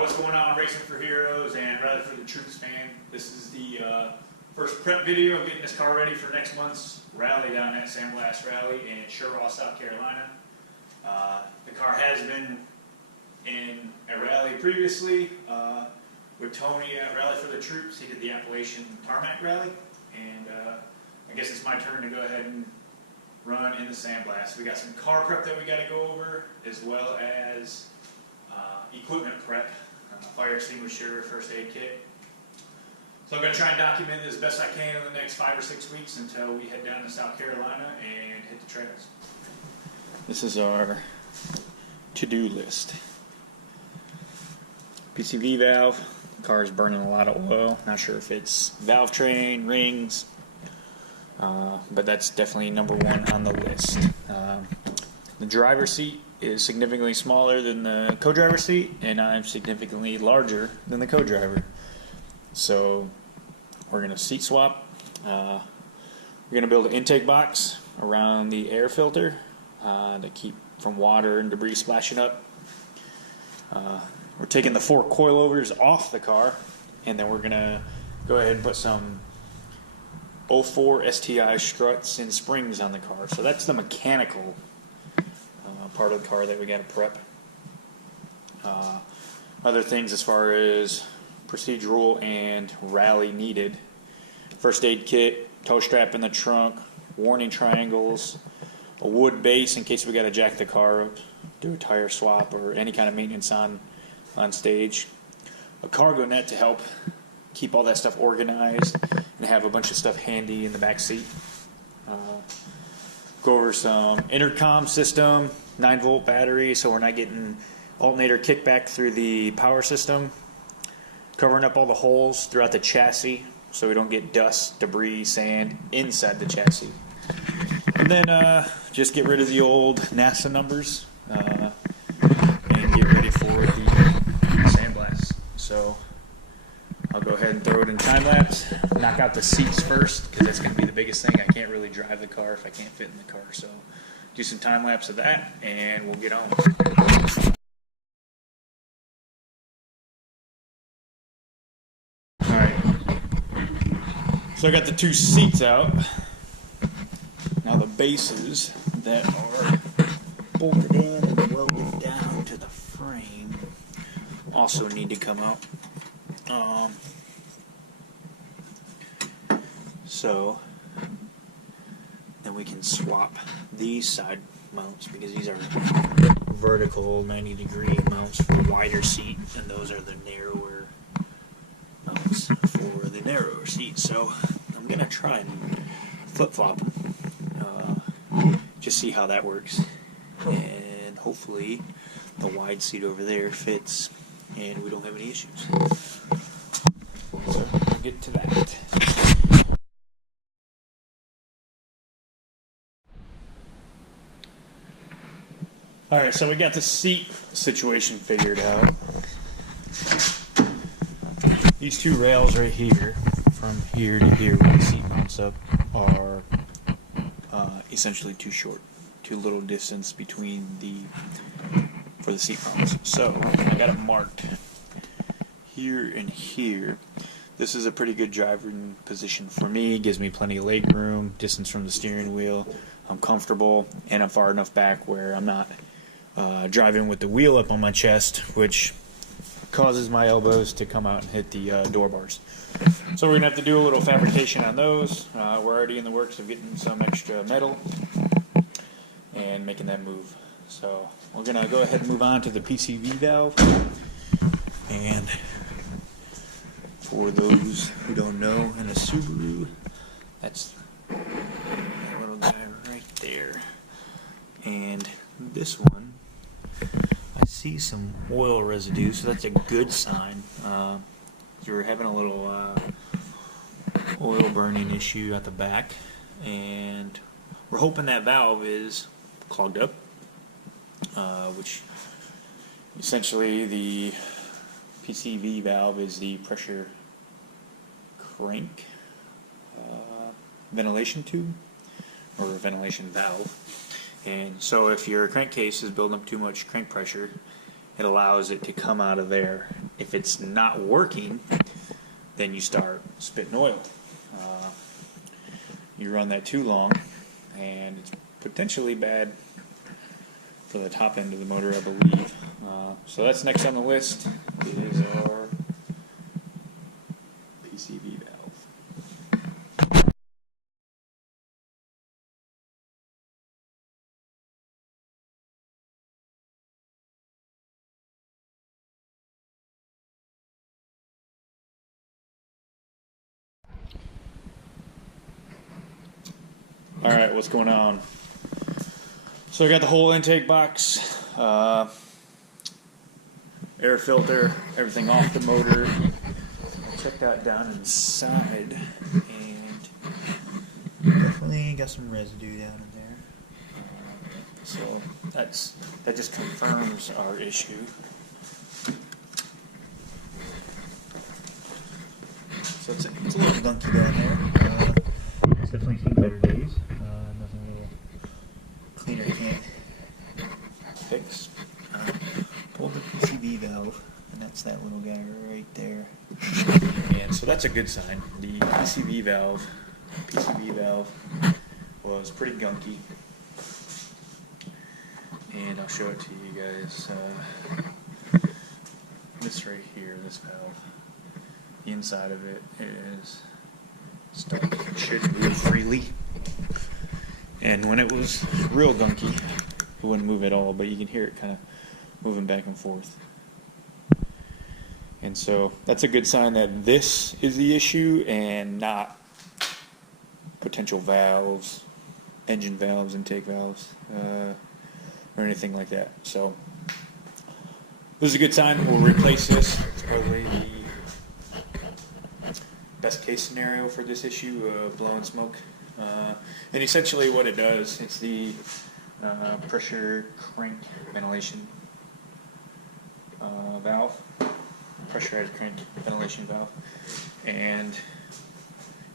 What's going on, Racing for Heroes and Rally for the Troops fan? This is the first prep video of getting this car ready for next month's rally down at Sandblast Rally in Sherrall, South Carolina. The car has been in a rally previously with Tony at Rally for the Troops. He did the Appalachian Tarmac Rally, and I guess it's my turn to go ahead and run in the Sandblast. We got some car prep that we got to go over, as well as equipment prep, fire extinguisher, first aid kit. So I'm going to try and document it as best I can in the next 5 or 6 weeks until we head down to South Carolina and hit the trails. This is our to-do list. PCV valve. Car's burning a lot of oil. Not sure if it's valve train, rings, but that's definitely number one on the list. The driver's seat is significantly smaller than the co-driver seat, and I'm significantly larger than the co-driver. So we're going to seat swap. We're going to build an intake box around the air filter to keep from water and debris splashing up. We're taking the 4 coilovers off the car, and then we're going to go ahead and put some 04 STI struts and springs on the car. So that's the mechanical part of the car that we got to prep. Other things as far as procedural and rally needed: first aid kit, tow strap in the trunk, warning triangles, a wood base in case we got to jack the car up, do a tire swap or any kind of maintenance on stage, a cargo net to help keep all that stuff organized and have a bunch of stuff handy in the back seat. Go over some intercom system, 9-volt battery, so we're not getting alternator kickback through the power system. Covering up all the holes throughout the chassis so we don't get dust, debris, sand inside the chassis. And then just get rid of the old NASA numbers and get ready for the sandblast. So I'll go ahead and throw it in time lapse. Knock out the seats first, because that's going to be the biggest thing. I can't really drive the car if I can't fit in the car. So do some time lapse of that, and we'll get on. Alright. So I got the 2 seats out. Now the bases that are bolted in and welded down to the frame also need to come out. So then we can swap these side mounts, because these are vertical 90-degree mounts for a wider seat, and those are the narrower mounts for the narrower seat. So I'm going to try and flip-flop them, just see how that works, and hopefully the wide seat over there fits and we don't have any issues. So we'll get to that. Alright, so we got the seat situation figured out. These 2 rails right here, from here to here where the seat mounts up, are essentially too short. Too little distance between for the seat mounts. So I got it marked here and here. This is a pretty good driving position for me. Gives me plenty of leg room, distance from the steering wheel. I'm comfortable, and I'm far enough back where I'm not driving with the wheel up on my chest, which causes my elbows to come out and hit the door bars. So we're going to have to do a little fabrication on those. We're already in the works of getting some extra metal and making that move. So we're going to go ahead and move on to the PCV valve. And for those who don't know, in a Subaru, that's that little guy right there. And this one, I see some oil residue, so that's a good sign. You're having a little oil burning issue at the back, and we're hoping that valve is clogged up, which essentially the PCV valve is the pressure crank ventilation tube, or ventilation valve. And so if your crankcase is building up too much crank pressure, it allows it to come out of there If it's not working, then you start spitting oil. You run that too long, and it's potentially bad for the top end of the motor, I believe. So that's next on the list is our PCV valve. All right, what's going on? So I got the whole intake box, air filter, everything off the motor. Check that down inside, and definitely got some residue down in there. So that just confirms our issue. So it's a little gunky down there. It's definitely seen better days. Nothing really cleaner can't fix. Pulled the PCV valve, and that's that little guy right there. And so that's a good sign. The PCV valve was pretty gunky. And I'll show it to you guys. This right here, this valve, the inside of it is stuck. It should move freely. And when it was real gunky, it wouldn't move at all, but you can hear it kind of moving back and forth. And so that's a good sign that this is the issue and not potential valves, engine valves, intake valves, or anything like that. So this is a good sign. We'll replace this. It's probably the best case scenario for this issue of blowing smoke. And essentially what it does, it's the pressure crank ventilation valve, pressurized crank ventilation valve. And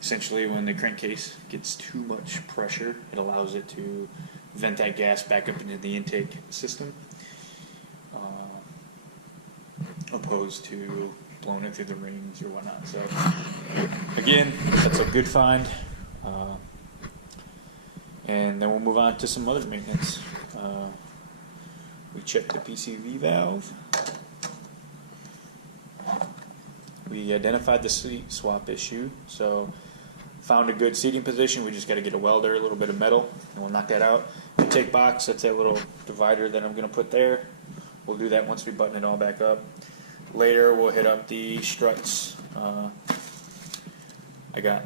essentially when the crankcase gets too much pressure, it allows it to vent that gas back up into the intake system, opposed to blowing it through the rings or whatnot. So again, that's a good find. And then we'll move on to some other maintenance. We checked the PCV valve. We identified the seat swap issue. So found a good seating position. We just got to get a welder, a little bit of metal, and we'll knock that out. Intake box, that's that little divider that I'm going to put there. We'll do that once we button it all back up. Later, we'll hit up the struts. I got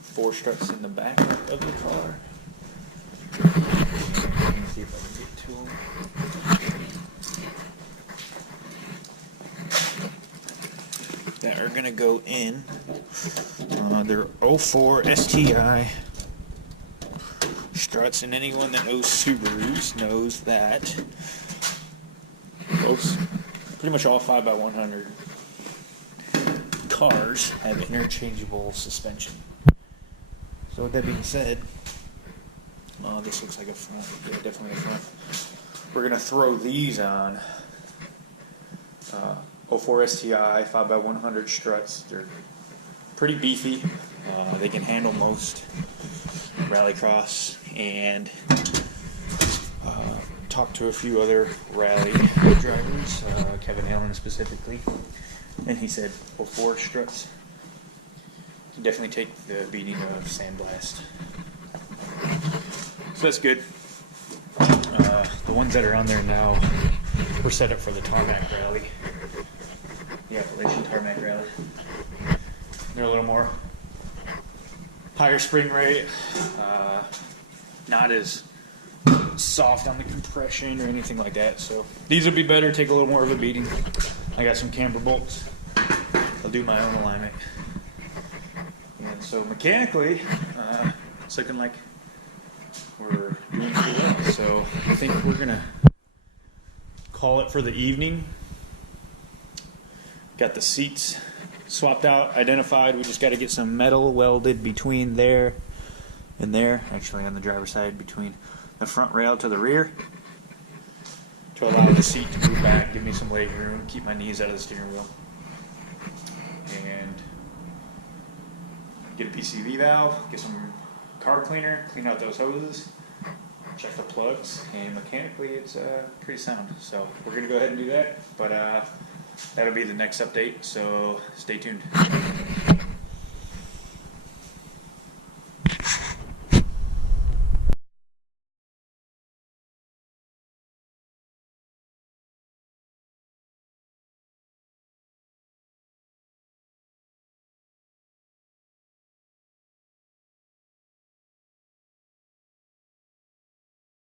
4 struts in the back of the car. Let me see if I can get to them. That are going to go in. They're 04 STI struts, and anyone that knows Subarus knows that most, pretty much all 5x100 cars have interchangeable suspension. So with that being said, this looks like a front. Yeah, definitely a front. We're going to throw these on 04 STI 5x100 struts. They're pretty beefy. They can handle most rallycross, and talked to a few other rally drivers, Kevin Allen specifically, and he said 04 struts can definitely take the beating of sandblast. So that's good. The ones that are on there now were set up for the tarmac rally, the Appalachian tarmac rally. They're a little more higher spring rate, not as soft on the compression or anything like that. So these will be better, take a little more of a beating. I got some camber bolts. I'll do my own alignment. And so mechanically, it's looking like we're doing pretty well. So I think we're gonna call it for the evening. Got the seats swapped out, identified. We just got to get some metal welded between there and there. Actually, on the driver's side, between the front rail to the rear, to allow the seat to move back, give me some leg room, keep my knees out of the steering wheel. And get a PCV valve, get some carb cleaner, clean out those hoses, check the plugs, and mechanically it's pretty sound. So we're going to go ahead and do that, but that'll be the next update, so stay tuned.